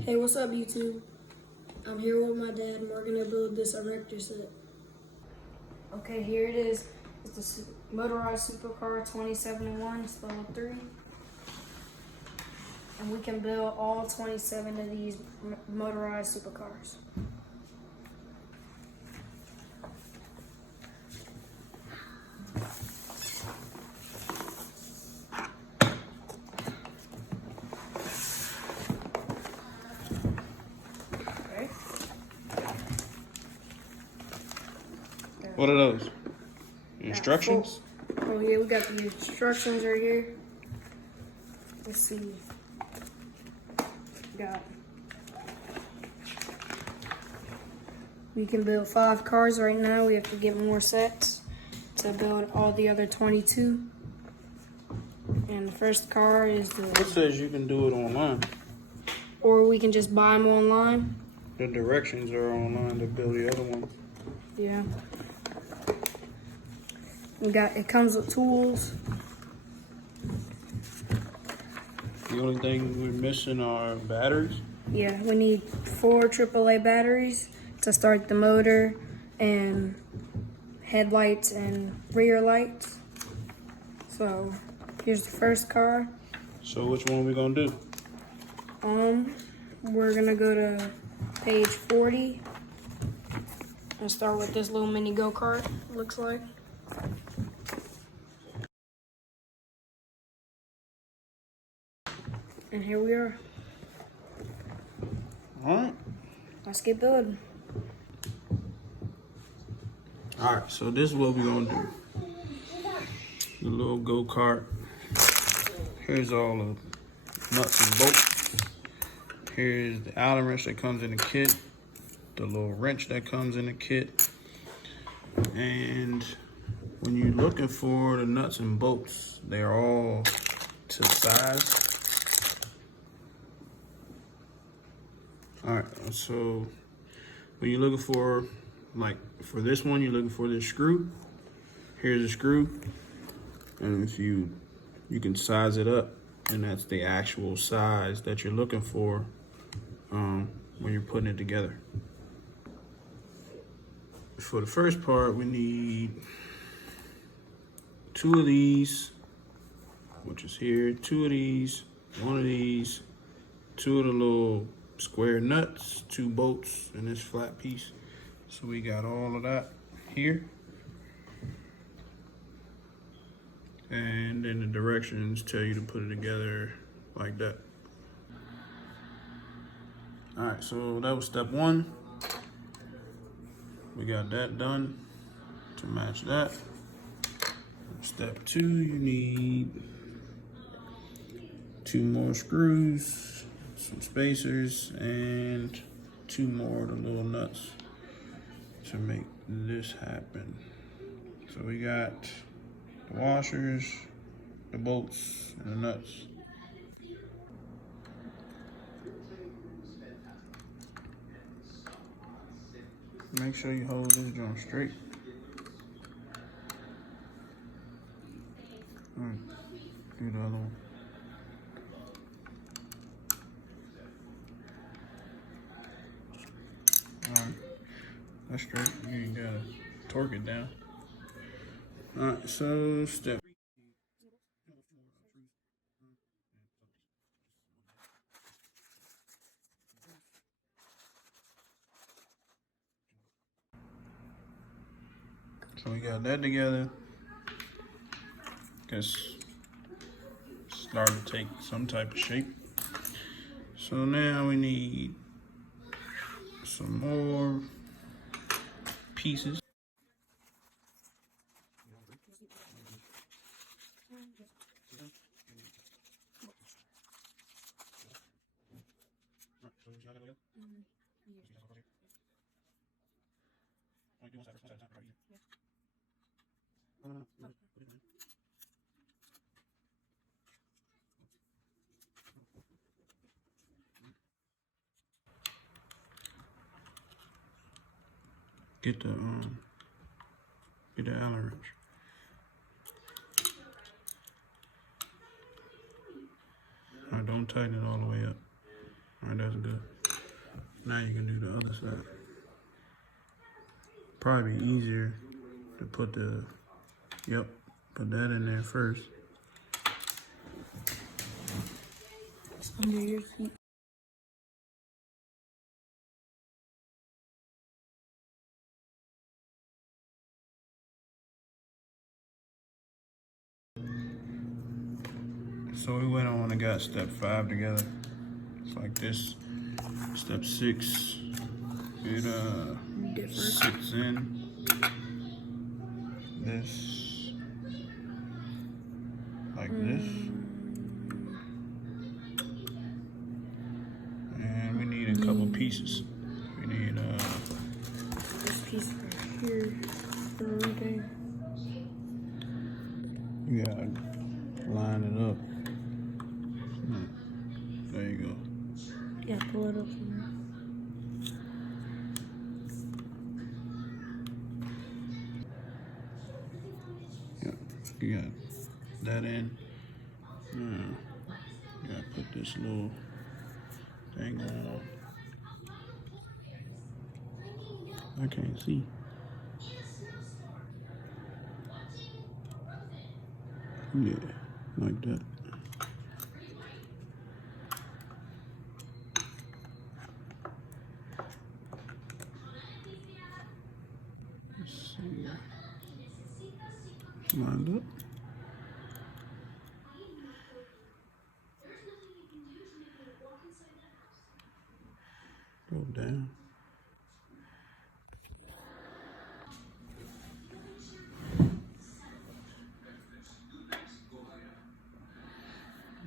Hey, what's up, YouTube? I'm here with my dad, and we're gonna build this Erector set. Okay, here it is. It's the motorized supercar 27-1. It's level 3, and we can build all 27 of these motorized supercars. Okay. What are those? Instructions? Oh yeah, we got the instructions right here. Let's see. We can build 5 cars right now. We have to get more sets to build all the other 22. And the first car is It says you can do it online. or we can just buy them online. The directions are online to build the other one. Yeah. It comes with tools. The only thing we're missing are batteries. Yeah, we need 4 AAA batteries to start the motor and headlights and rear lights. So here's the first car. So which one are we gonna do? We're gonna go to page 40 and start with this little mini go-kart, looks like. And here we are. Alright. Let's get building. Alright, so this is what we're gonna do. The little go-kart. Here's all the nuts and bolts. Here's the Allen wrench that comes in the kit. The little wrench that comes in the kit. And when you're looking for the nuts and bolts, they're all to size. All right, so when you're looking for, like for this one, you're looking for this screw. Here's a screw, and if you can size it up, and that's the actual size that you're looking for when you're putting it together. For the first part, we need 2 of these, which is here, 2 of these, 1 of these, 2 of the little square nuts, 2 bolts, and this flat piece. So we got all of that here. And then the directions tell you to put it together like that. All right, so that was step 1. We got that done to match that. Step 2, you need 2 more screws, some spacers, and 2 more of the little nuts to make this happen. So we got the washers, the bolts, and the nuts. Make sure you hold this joint straight. All right, do the other one. All right, that's straight. You ain't gotta torque it down. All right, so step. So we got that together. Guess starting to take some type of shape. So now we need some more pieces. Get the Allen wrench. All right, don't tighten it all the way up. Alright, that's good. Now you can do the other side. Probably be easier to put the, put that in there first. It's under your feet. So we went on and got step 5 together. It's like this. Step 6, it sits in this, like this. And we need a couple pieces. We need This piece right here for everything. you gotta line it up. There you go. Yeah, pull it up from Yep, you got that in. You gotta put this little thing on. I can't see. Yeah, like that. Let's see. Lined up. Go down.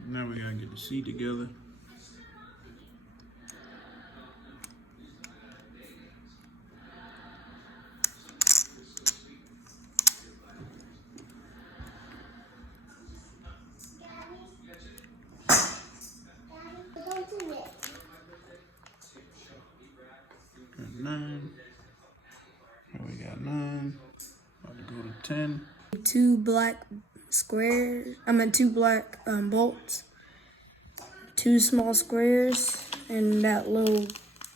Now we gotta get the seat together. Got 9. Now we got 9. About to go to 10. 2 black squares. two black bolts. 2 small squares, and that little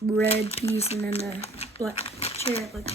red piece, and then the black chair. Like.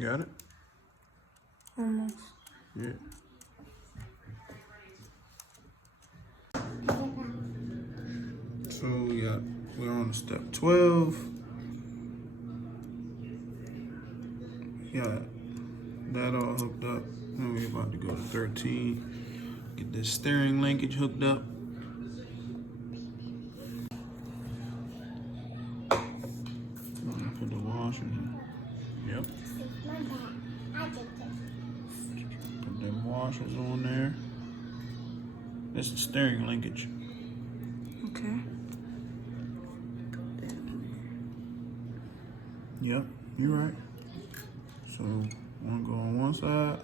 Got it? Almost. Yeah. So we're on step 12. Got that all hooked up. Now we're about to go to 13. Get this steering linkage hooked up. Put the washer in. Yep. Put them washers on there. This is steering linkage. Okay. Yep, you're right. So, one go on one side.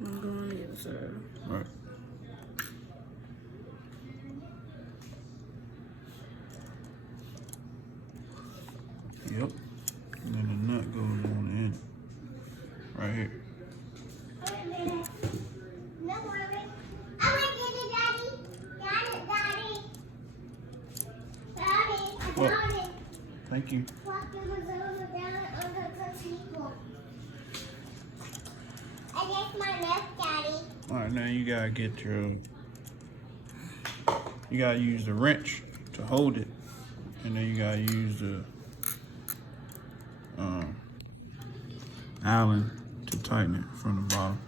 One go on the other side. Right. Yep. And then the nut goes on the end. Right here. What? Thank you. Alright, now you gotta get you gotta use the wrench to hold it. And then you gotta use the Allen to tighten it from the bottom.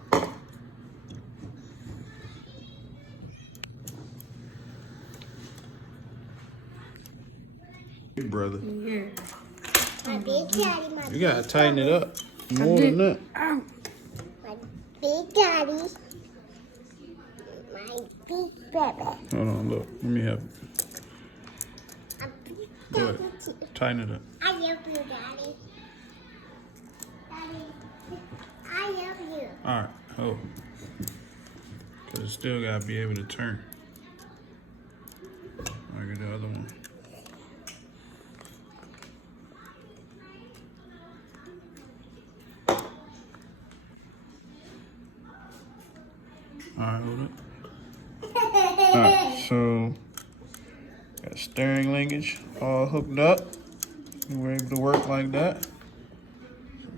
Your brother. Yeah. My big daddy, my You gotta tighten it up more than that. Ow. My big daddy. My big baby. Hold on, look. Let me help you. A big Go ahead. daddy too. Tighten it up. I love you, daddy. Daddy, I love you. Alright, hold. Cause it still gotta be able to turn. Like the other one. Alright, hold up. Alright, so got steering linkage all hooked up. We're able to work like that.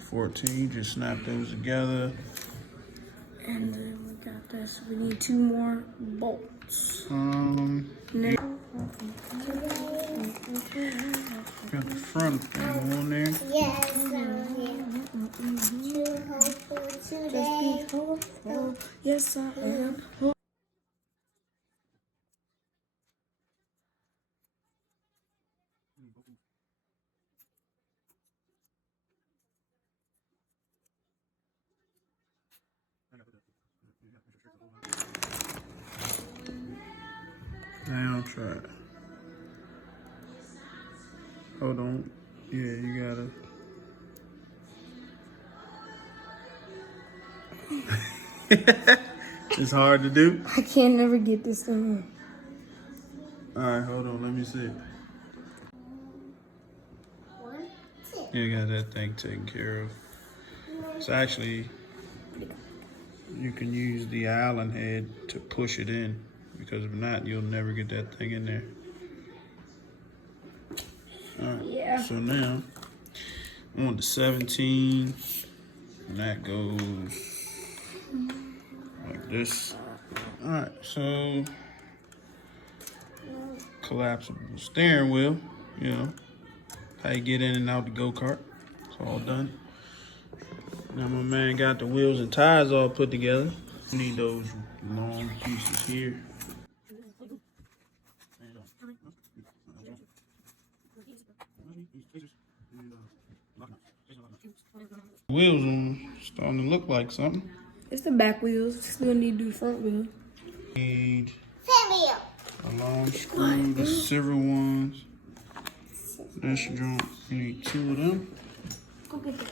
14, just snap those together. And then we got this. We need 2 more bolts. Got the front thing on there. Yes, too hopeful today. Oh, yes, I am. Now try it. Hold on. Yeah, you gotta. It's hard to do. I can't never get this thing. Alright, hold on. Let me see. 1, 2. You got that thing taken care of. It's actually, you can use the Allen head to push it in, because if not, you'll never get that thing in there. Alright, Yeah. so now, on the 17, and that goes like this. Alright, so, collapsible steering wheel, you know, how you get in and out the go-kart. It's all done. Now my man got the wheels and tires all put together. We need those long pieces here. Wheels on starting to look like something. It's the back wheels. Still need to do front wheel. Need Family. a long screw, the silver ones. This joint, you need 2 of them. Go get that.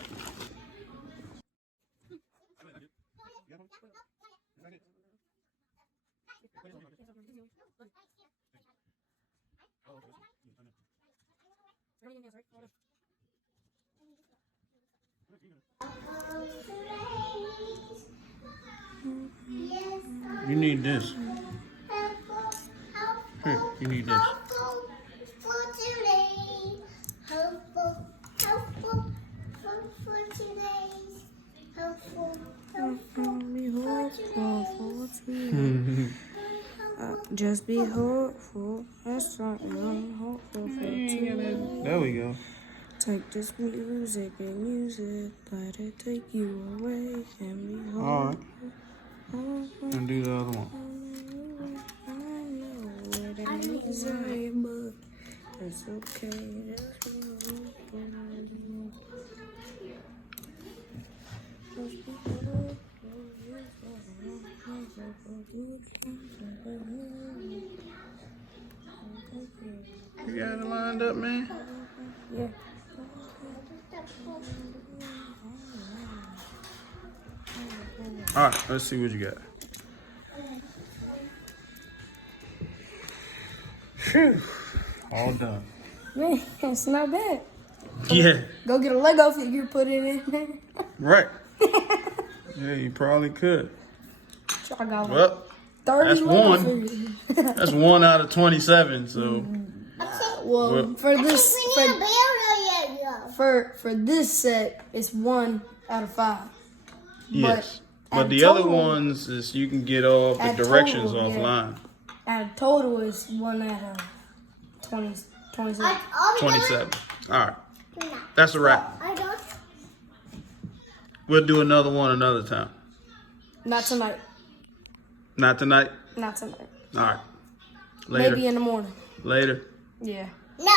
You need this. Here, you need this. Hopeful for today. Hopeful for today. Hopeful for today. Just be hopeful. That's right. I'm hopeful for today. There we go. Take this music and use it. Let it take you away and be hopeful. All right. And do the other one. I know what it is, but it's okay. You got it lined up, man? Yeah. All right, let's see what you got. Phew. All done. Man, it's not bad. Yeah. Go get a Lego figure, put it in there. Right. Yeah, you probably could. So I got Well, 30 that's Lego one. figures. That's 1 out of 27. So Well, for this We need a builder, for this set, it's 1 out of 5. yes. at But the total- other ones is you can get all the at directions total, yeah. offline. At total is 1 out of 20, 27. 27. All right. That's a wrap. I don't. We'll do another one another time. Not tonight. Not tonight. Not tonight. All right. Later. Maybe in the morning. Later. Yeah. No.